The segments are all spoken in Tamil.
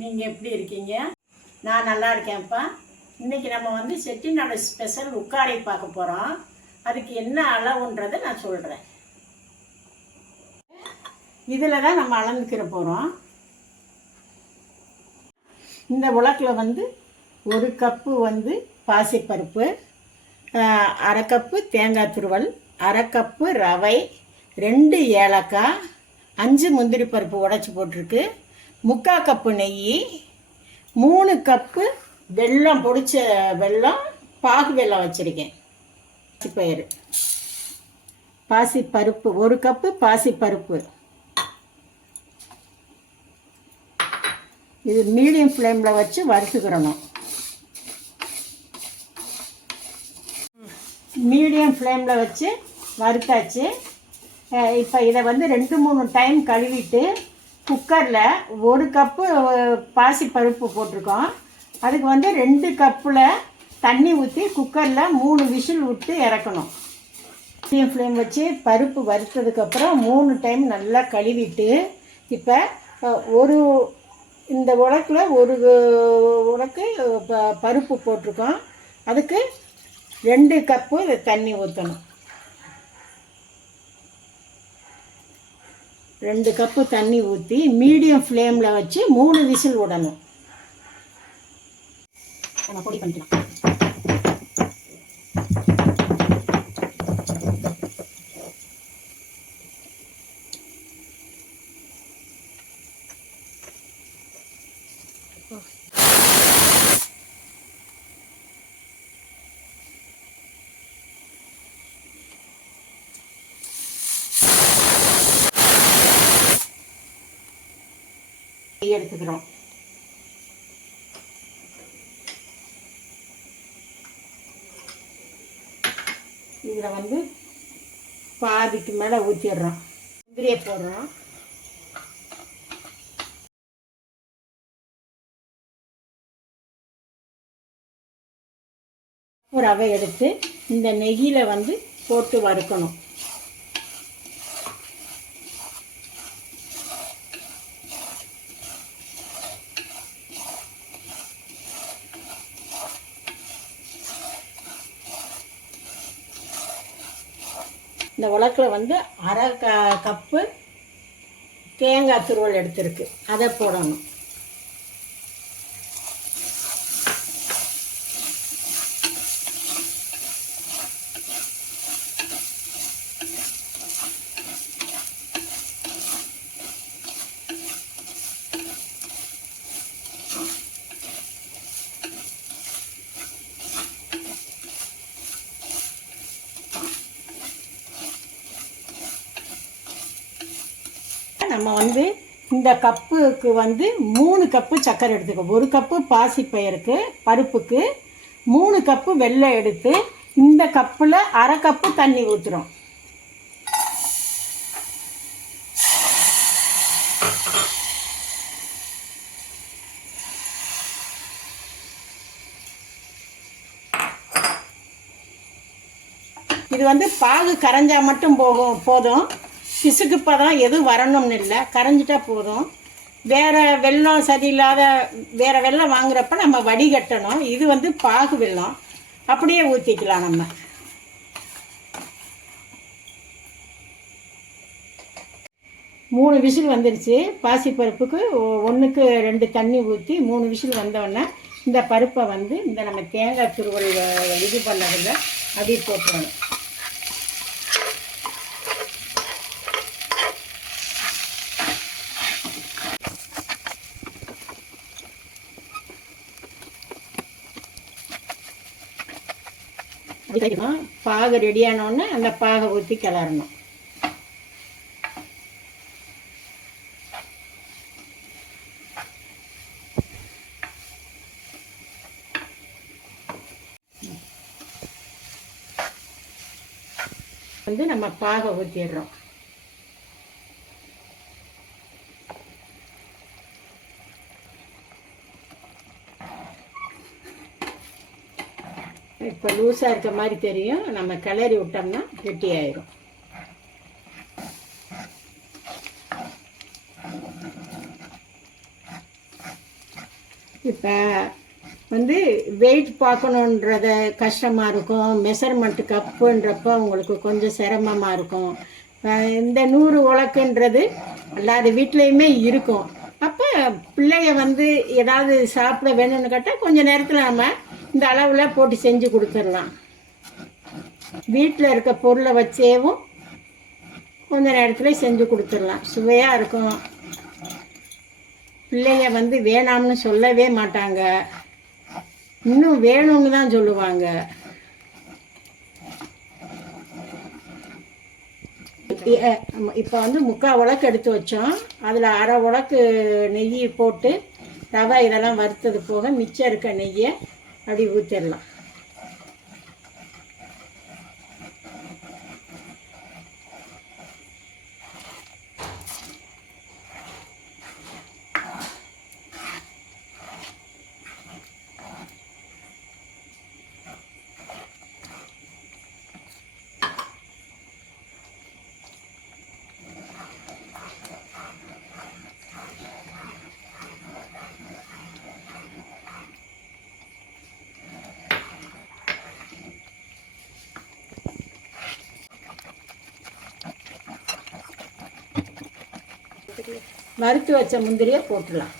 நீங்கள் எப்படி இருக்கீங்க? நான் நல்லா இருக்கேன்ப்பா. இன்றைக்கி நம்ம வந்து செட்டிநாடு ஸ்பெஷல் உக்காரை பார்க்க போகிறோம் அதுக்கு என்ன அளவுன்றதை நான் சொல்கிறேன் இதில் தான் நம்ம அளந்துக்கிற போகிறோம் இந்த உலக்கில் வந்து ஒரு கப்பு வந்து பாசிப்பருப்பு அரை கப்பு தேங்காய் துருவல் அரை கப்பு ரவை ரெண்டு ஏலக்காய் அஞ்சு முந்திரி பருப்பு உடச்சி போட்டிருக்கு. முக்கால் கப்பு நெய் மூணு கப்பு வெல்லம் பொடிச்ச வெல்லம் பாகு வெல்லம் வச்சுருக்கேன். பயிறு பாசி பருப்பு ஒரு கப்பு பாசி பருப்பு இது மீடியம் ஃப்ளேமில் வச்சு வறுத்துக்கிறணும். மீடியம் ஃப்ளேமில் வச்சு வறுத்தாச்சு. இப்போ இதை வந்து ரெண்டு மூணு டைம் கழுவிட்டு குக்கரில் ஒரு கப்பு பாசி பருப்பு போட்டிருக்கோம். அதுக்கு வந்து ரெண்டு கப்பில் தண்ணி ஊற்றி குக்கரில் மூணு விசில் விட்டு இறக்கணும். மீடியம் ஃப்ளேம் வச்சு பருப்பு வறுத்ததுக்கப்புறம் மூணு டைம் நல்லா கழுவிட்டு இப்போ ஒரு இந்த உலக்கில் ஒரு உலக்கு ப- பருப்பு போட்டிருக்கோம். அதுக்கு ரெண்டு கப்பு தண்ணி ஊற்றணும் ரெண்டு கப்பு தண்ணி ஊற்றி மீடியம் ஃப்ளேமில் வச்சு மூணு விசில் விடணும். நம்ம பொடி பண்ணிக்கலாம். எடுத்துக்கிறோம். இதில் வந்து பாதிக்கு மேலே ஊற்றிடுறோம் முந்திரியை போடுறோம். ரவை எடுத்து இந்த நெய்யில் வந்து போட்டு வறுக்கணும். இந்த உலக்கில் வந்து அரை க கப்பு தேங்காய் துருவல் எடுத்திருக்கு. அதை போடணும். நம்ம வந்து இந்த கப்புக்கு வந்து மூணு கப்பு சர்க்கரை எடுத்துக்கோ. ஒரு கப்பு பாசிப்பயிருக்கு பருப்புக்கு மூணு கப்பு வெள்ளை எடுத்து இந்த கப்பில் அரை கப்பு தண்ணி ஊற்றுறோம் இது வந்து பாகு கரைஞ்சால் மட்டும் போகும் போதும். பிசுக்கு தான் எதுவும் வரணும்னு இல்லை. கரைஞ்சிட்டா போதும். வேற வெல்லம் சரியில்லாத வேற வெல்லம் வாங்குறப்ப நம்ம வடிகட்டணும் இது வந்து பாகு வெல்லம் அப்படியே ஊற்றிக்கலாம் நம்ம. மூணு விசில் வந்துருச்சு. பாசிப்பருப்புக்கு ஒன்றுக்கு ரெண்டு தண்ணி ஊற்றி மூணு விசில் வந்தோடனே இந்த பருப்பை வந்து இந்த நம்ம தேங்காய் துருவல் இது பண்ணதில் அப்படியே போட்டுருவோம் வச்சுக்கணும் பாகு ரெடியானோடனே அந்த பாகை ஊற்றி கிளறணும். வந்து நம்ம பாகை ஊற்றிடுறோம் இப்போ லூஸாக இருக்க மாதிரி தெரியும். நம்ம கிளறி விட்டோம்னா கெட்டி ஆயிரும். இப்போ வந்து வெயிட் பார்க்கணுன்றத கஷ்டமாக இருக்கும். மெஷர்மெண்ட்டு கப்புன்றப்போ உங்களுக்கு கொஞ்சம் சிரமமாக இருக்கும். இந்த நூறு உலக்குன்றது எல்லார் வீட்லேயுமே இருக்கும். அப்போ பிள்ளைய வந்து ஏதாவது சாப்பிட வேணும்னு கேட்டால் கொஞ்சம் நேரத்தில் நம்ம இந்த அளவில் போட்டு செஞ்சு கொடுத்துடலாம். வீட்டில் இருக்க பொருளை வச்சேவும் கொஞ்ச நேரத்தில் செஞ்சு கொடுத்துடலாம். சுவையாக இருக்கும். பிள்ளைங்க வந்து வேணாம்னு சொல்லவே மாட்டாங்க. இன்னும் வேணும்னு தான் சொல்லுவாங்க. இப்போ வந்து முக்கால் உலக்கு எடுத்து வச்சோம். அதில் அரை உலக்கு நெய் போட்டு ரவை இதெல்லாம் வறுத்தது போக மிச்சம் இருக்க நெய்யை அப்படி ஊற்றிடலாம் வறுத்து வச்ச முந்திரியை போட்டுடலாம்.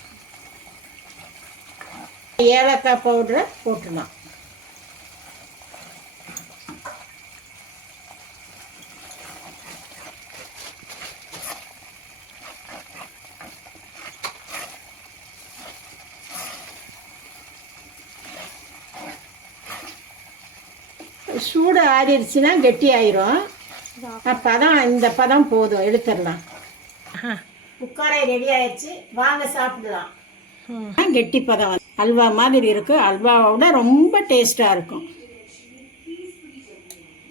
ஏலக்காய் பவுடரை போட்டுடலாம். சூடு ஆறிடுச்சுன்னா கெட்டி ஆயிரும் பதம் இந்த பதம் போதும் எடுத்துடலாம். குக்காரை ரெடி ஆயிடுச்சு வாங்க சாப்பிடலாம். கெட்டி பதம் அல்வா மாதிரி இருக்கு. அல்வாவை ரொம்ப டேஸ்டா இருக்கும்.